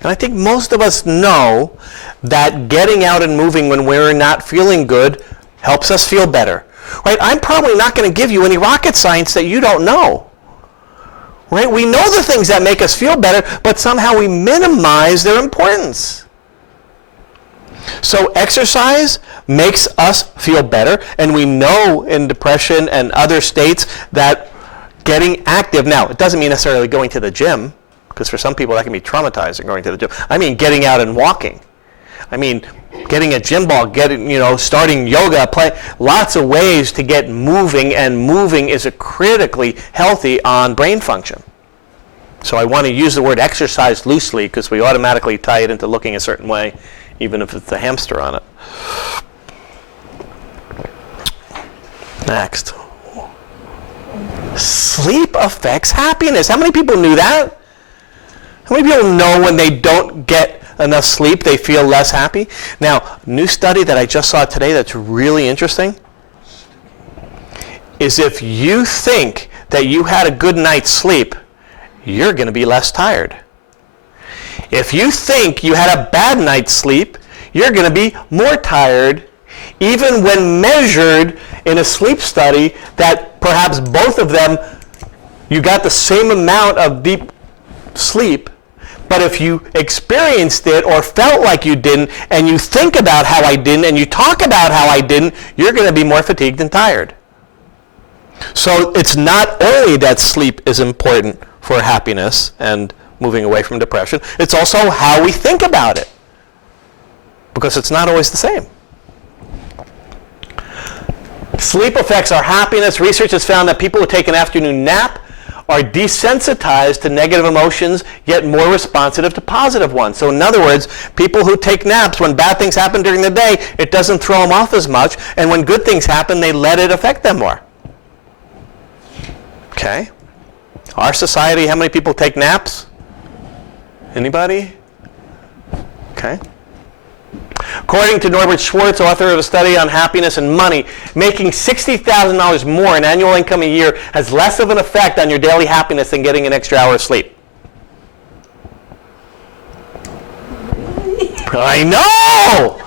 And I think most of us know that getting out and moving when we're not feeling good helps us feel better. Right? I'm probably not going to give you any rocket science that you don't know. Right? We know the things that make us feel better, but somehow we minimize their importance. So exercise makes us feel better, and we know in depression and other states that getting active, now it doesn't mean necessarily going to the gym, because for some people that can be traumatizing, going to the gym. I mean getting out and walking. I mean getting a gym ball, starting yoga, lots of ways to get moving, and moving is a critically healthy on brain function. So I want to use the word exercise loosely because we automatically tie it into looking a certain way, even if it's a hamster on it. Next. Sleep affects happiness. How many people knew that? How many people know when they don't get enough sleep, they feel less happy? Now, new study that I just saw today that's really interesting is if you think that you had a good night's sleep, you're going to be less tired. If you think you had a bad night's sleep, you're going to be more tired, even when measured in a sleep study that perhaps both of them, you got the same amount of deep sleep, but if you experienced it or felt like you didn't, and you think about how I didn't, and you talk about how I didn't, you're going to be more fatigued and tired. So it's not only that sleep is important for happiness and moving away from depression, it's also how we think about it, because it's not always the same. Sleep affects our happiness. Research has found that people who take an afternoon nap are desensitized to negative emotions, yet more responsive to positive ones. So in other words, people who take naps, when bad things happen during the day, it doesn't throw them off as much, and when good things happen, they let it affect them more. Okay? Our society, how many people take naps? Anybody? Okay. According to Norbert Schwartz, author of a study on happiness and money, making $60,000 more in annual income a year has less of an effect on your daily happiness than getting an extra hour of sleep. I know,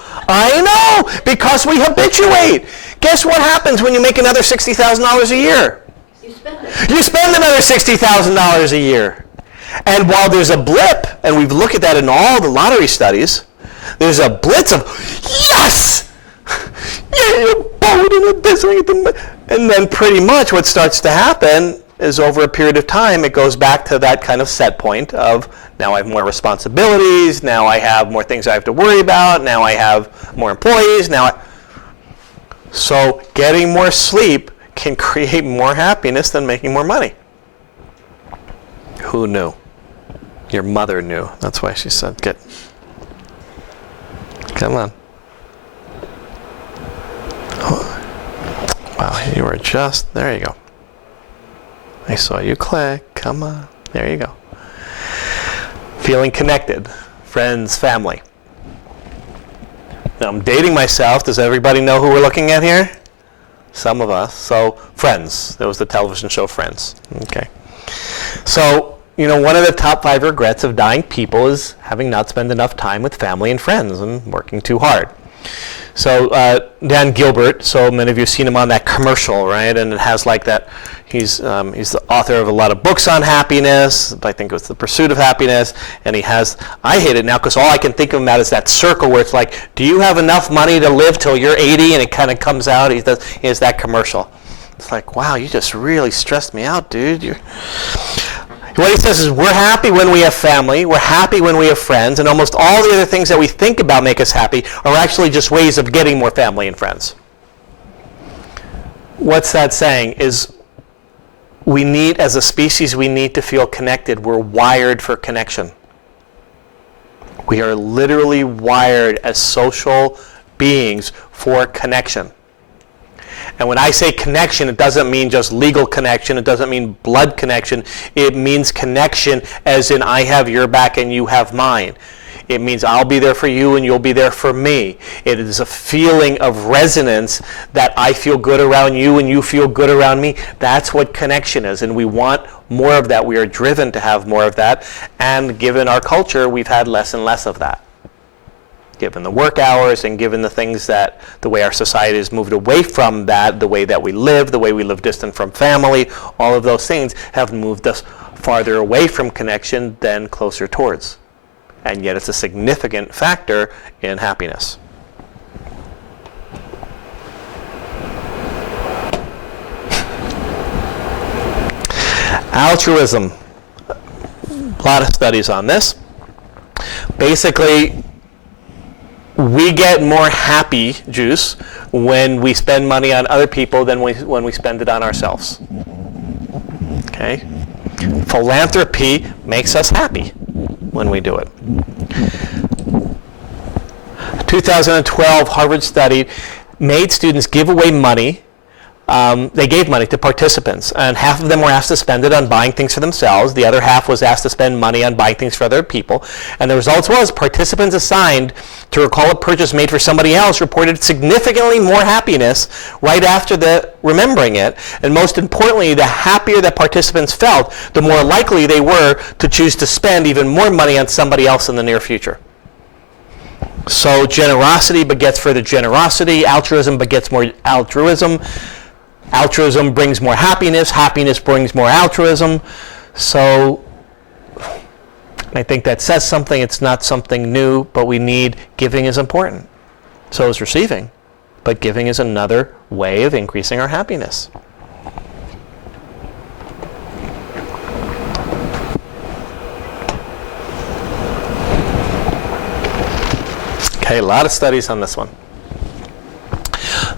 because we habituate. Guess what happens when you make another $60,000 a year? You spend another $60,000 a year. And while there's a blip, and we've looked at that in all the lottery studies, there's a blitz of, yes! Yeah, you're bowed in this, and then pretty much what starts to happen is over a period of time, it goes back to that kind of set point of, now I have more responsibilities, now I have more things I have to worry about, now I have more employees, So getting more sleep can create more happiness than making more money. Who knew? Your mother knew. That's why she said, come on. Oh. Wow, you were just, there you go. I saw you click. Come on. There you go. Feeling connected. Friends, family. Now I'm dating myself. Does everybody know who we're looking at here? Some of us. So, Friends. That was the television show Friends. Okay. So, one of the top 5 regrets of dying people is having not spent enough time with family and friends and working too hard. So Dan Gilbert, so many of you have seen him on that commercial, right? And it has like that, he's the author of a lot of books on happiness. I think it was The Pursuit of Happiness. And he has, I hate it now because all I can think of him about is that circle where it's like, do you have enough money to live till you're 80? And it kind of comes out, he has that commercial. It's like, wow, you just really stressed me out, dude. What he says is we're happy when we have family, we're happy when we have friends, and almost all the other things that we think about make us happy are actually just ways of getting more family and friends. What's that saying? Is we need, as a species, we need to feel connected. We're wired for connection. We are literally wired as social beings for connection. And when I say connection, it doesn't mean just legal connection. It doesn't mean blood connection. It means connection as in I have your back and you have mine. It means I'll be there for you and you'll be there for me. It is a feeling of resonance that I feel good around you and you feel good around me. That's what connection is, and we want more of that. We are driven to have more of that, and given our culture, we've had less and less of that. Given the work hours and given the things that the way our society has moved away from that, the way that we live, the way we live distant from family, all of those things have moved us farther away from connection than closer towards. And yet it's a significant factor in happiness. Altruism. A lot of studies on this. Basically, we get more happy juice when we spend money on other people than when we spend it on ourselves. Okay? Philanthropy makes us happy when we do it. A 2012 Harvard study made students give away money. They gave money to participants, and half of them were asked to spend it on buying things for themselves. The other half was asked to spend money on buying things for other people. And the results was participants assigned to recall a purchase made for somebody else reported significantly more happiness right after the remembering it. And most importantly, the happier that participants felt, the more likely they were to choose to spend even more money on somebody else in the near future. So generosity begets further generosity. Altruism begets more altruism. Altruism brings more happiness. Happiness brings more altruism. So I think that says something. It's not something new, but giving is important. So is receiving. But giving is another way of increasing our happiness. Okay, a lot of studies on this one.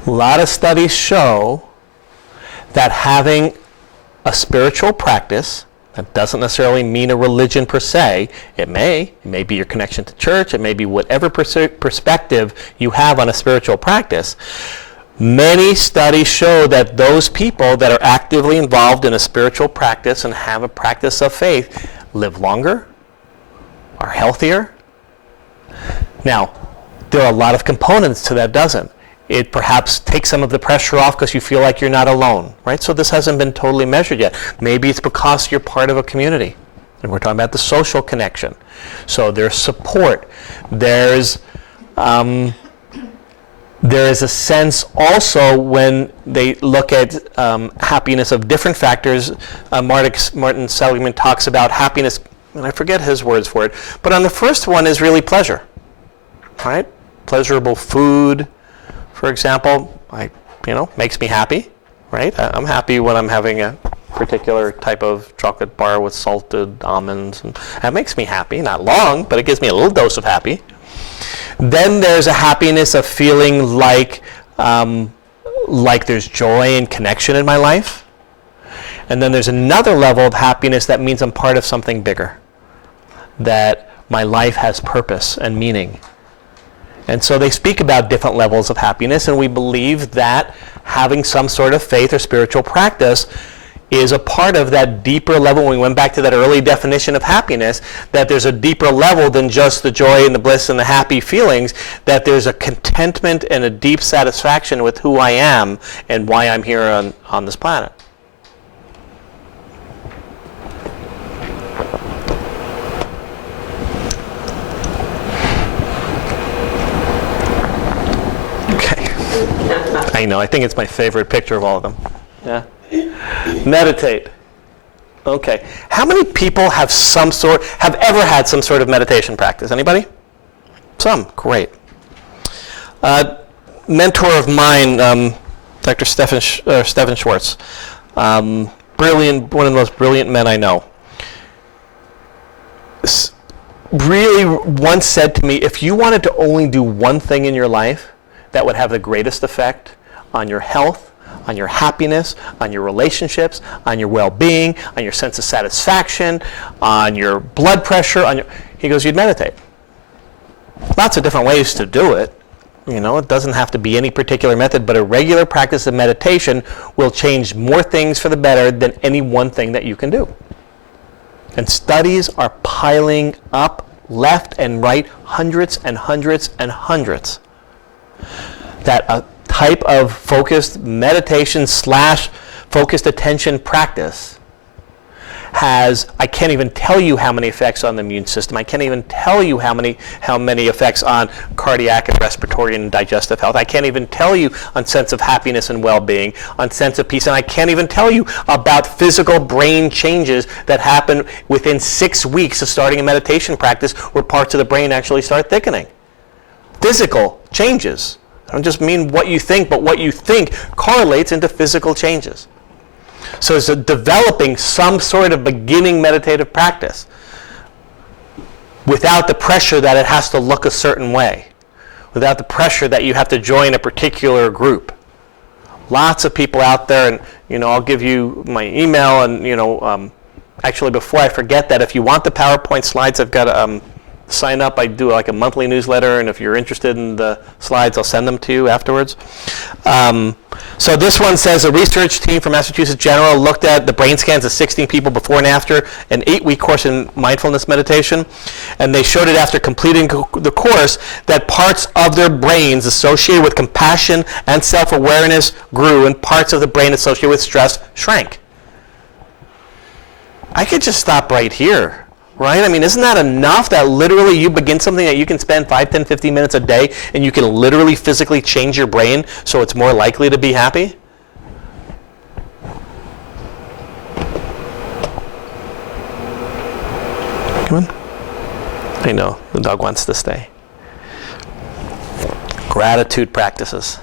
A lot of studies show that having a spiritual practice, that doesn't necessarily mean a religion per se, it may be your connection to church, it may be whatever perspective you have on a spiritual practice. Many studies show that those people that are actively involved in a spiritual practice and have a practice of faith live longer, are healthier. Now, there are a lot of components to that, doesn't it? It perhaps takes some of the pressure off because you feel like you're not alone, right? So this hasn't been totally measured yet. Maybe it's because you're part of a community. And we're talking about the social connection. So there's support. There is a sense also when they look at happiness of different factors. Martin Seligman talks about happiness, and I forget his words for it, but on the first one is really pleasure, right? Pleasurable food, for example, makes me happy, right? I'm happy when I'm having a particular type of chocolate bar with salted almonds, and that makes me happy. Not long, but it gives me a little dose of happy. Then there's a happiness of feeling like there's joy and connection in my life. And then there's another level of happiness that means I'm part of something bigger, that my life has purpose and meaning. And so they speak about different levels of happiness, and we believe that having some sort of faith or spiritual practice is a part of that deeper level. When we went back to that early definition of happiness, that there's a deeper level than just the joy and the bliss and the happy feelings, that there's a contentment and a deep satisfaction with who I am and why I'm here on this planet. I know, I think it's my favorite picture of all of them. Yeah. Meditate. Okay. How many people have ever had some sort of meditation practice? Anybody? Some. Great. Mentor of mine, Dr. Stephen Schwartz, brilliant, one of the most brilliant men I know, really once said to me, if you wanted to only do one thing in your life that would have the greatest effect on your health, on your happiness, on your relationships, on your well-being, on your sense of satisfaction, on your blood pressure, he goes, you'd meditate. Lots of different ways to do it. It doesn't have to be any particular method, but a regular practice of meditation will change more things for the better than any one thing that you can do. And studies are piling up left and right, hundreds and hundreds and hundreds, that a type of focused meditation / focused attention practice has, I can't even tell you how many effects on the immune system. I can't even tell you how many effects on cardiac and respiratory and digestive health. I can't even tell you on sense of happiness and well-being, on sense of peace, and I can't even tell you about physical brain changes that happen within 6 weeks of starting a meditation practice where parts of the brain actually start thickening. Physical changes. I don't just mean what you think, but what you think correlates into physical changes. So it's developing some sort of beginning meditative practice without the pressure that it has to look a certain way, without the pressure that you have to join a particular group. Lots of people out there, and I'll give you my email, and actually before I forget that, if you want the PowerPoint slides, I've got to sign up. I do like a monthly newsletter, and if you're interested in the slides, I'll send them to you afterwards. So this one says a research team from Massachusetts General looked at the brain scans of 16 people before and after an 8-week course in mindfulness meditation, and they showed it after completing the course that parts of their brains associated with compassion and self-awareness grew, and parts of the brain associated with stress shrank. I could just stop right here. Right? I mean, isn't that enough that literally you begin something that you can spend 5, 10, 15 minutes a day and you can literally physically change your brain so it's more likely to be happy? Come on. I know, the dog wants to stay. Gratitude practices.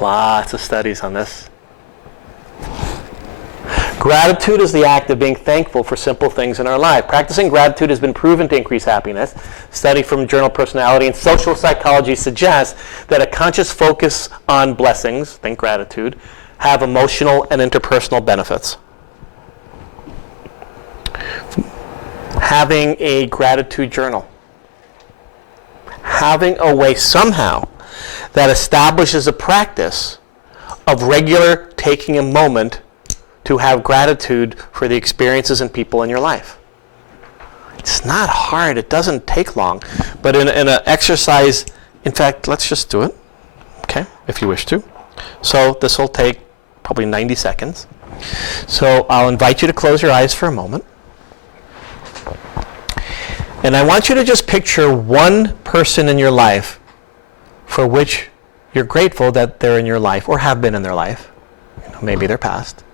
Lots of studies on this. Gratitude is the act of being thankful for simple things in our life. Practicing gratitude has been proven to increase happiness. Study from Journal Personality and Social Psychology suggests that a conscious focus on blessings, think gratitude, have emotional and interpersonal benefits. Having a gratitude journal. Having a way somehow that establishes a practice of regular taking a moment to have gratitude for the experiences and people in your life. It's not hard. It doesn't take long. But in an exercise, in fact, let's just do it, okay, if you wish to. So this will take probably 90 seconds. So I'll invite you to close your eyes for a moment. And I want you to just picture one person in your life for which you're grateful that they're in your life or have been in their life. Maybe they're past.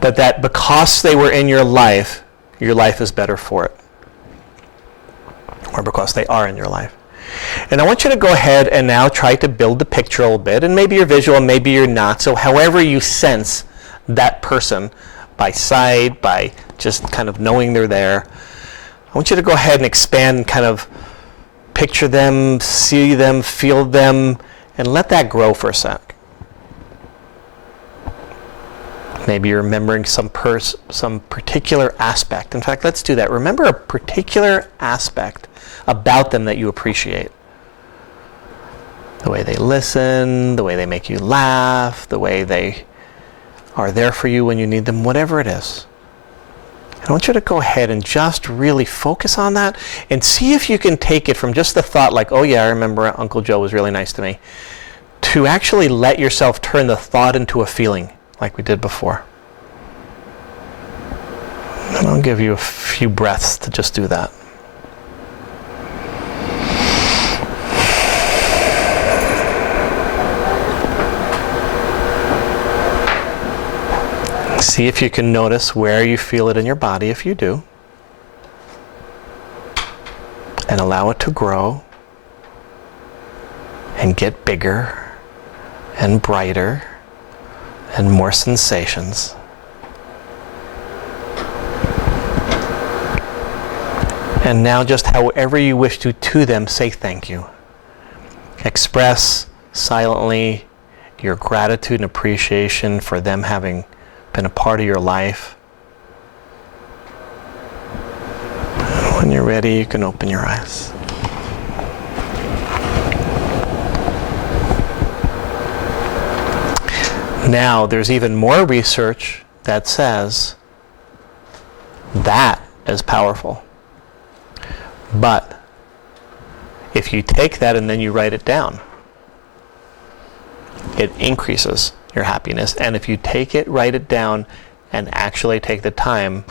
But that because they were in your life is better for it. Or because they are in your life. And I want you to go ahead and now try to build the picture a little bit. And maybe you're visual, maybe you're not. So however you sense that person, by sight, by just kind of knowing they're there, I want you to go ahead and expand and kind of picture them, see them, feel them, and let that grow for a sec. Maybe you're remembering some particular aspect. In fact, let's do that. Remember a particular aspect about them that you appreciate. The way they listen, the way they make you laugh, the way they are there for you when you need them, whatever it is. I want you to go ahead and just really focus on that and see if you can take it from just the thought like, oh yeah, I remember Uncle Joe was really nice to me, to actually let yourself turn the thought into a feeling like we did before. And I'll give you a few breaths to just do that. See if you can notice where you feel it in your body if you do. And allow it to grow and get bigger and brighter and more sensations. And now just however you wish to them, say thank you. Express silently your gratitude and appreciation for them having been a part of your life. When you're ready, you can open your eyes. Now, there's even more research that says that is powerful. But if you take that and then you write it down, it increases your happiness. And if you take it, write it down, and actually take the time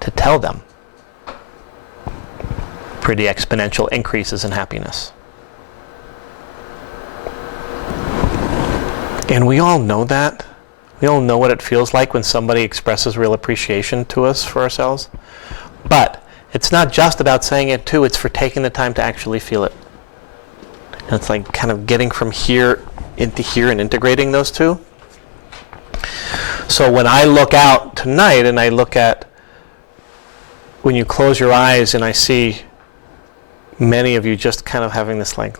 to tell them, pretty exponential increases in happiness. And we all know that. We all know what it feels like when somebody expresses real appreciation to us for ourselves. But it's not just about saying it too, it's for taking the time to actually feel it. And it's like kind of getting from here into here and integrating those two. So when I look out tonight and I look at, when you close your eyes and I see many of you just kind of having this like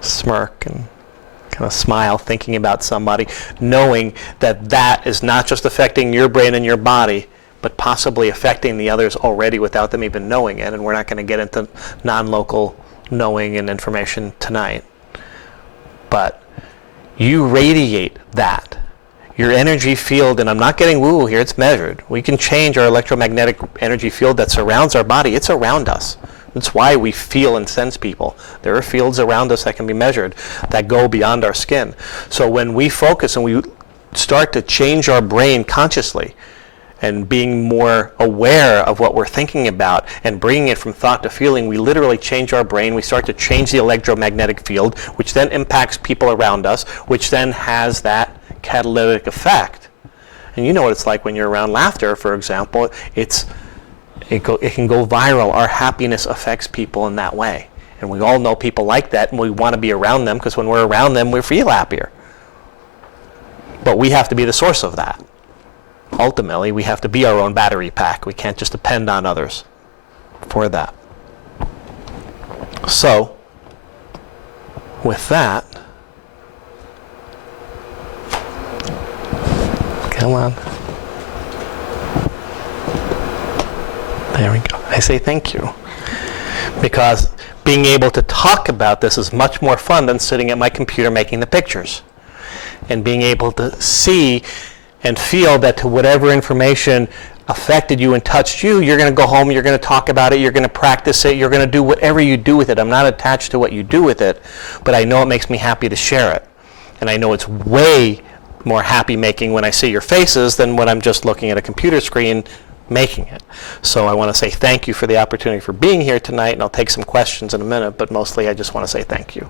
smirk and kind of smile, thinking about somebody, knowing that that is not just affecting your brain and your body, but possibly affecting the others already without them even knowing it. And we're not going to get into non-local knowing and information tonight. But you radiate that. Your energy field, and I'm not getting woo-woo here, it's measured. We can change our electromagnetic energy field that surrounds our body. It's around us. That's why we feel and sense people. There are fields around us that can be measured that go beyond our skin. So when we focus and we start to change our brain consciously and being more aware of what we're thinking about and bringing it from thought to feeling, we literally change our brain. We start to change the electromagnetic field, which then impacts people around us, which then has that catalytic effect. And you know what it's like when you're around laughter, for example. It can go viral. Our happiness affects people in that way. And we all know people like that, and we want to be around them because when we're around them, we feel happier. But we have to be the source of that. Ultimately, we have to be our own battery pack. We can't just depend on others for that. So, with that, come on. There we go. I say thank you. Because being able to talk about this is much more fun than sitting at my computer making the pictures. And being able to see and feel that to whatever information affected you and touched you, you're going to go home, you're going to talk about it, you're going to practice it, you're going to do whatever you do with it. I'm not attached to what you do with it, but I know it makes me happy to share it. And I know it's way more happy making when I see your faces than when I'm just looking at a computer screen making it. So I want to say thank you for the opportunity for being here tonight, and I'll take some questions in a minute, but mostly I just want to say thank you.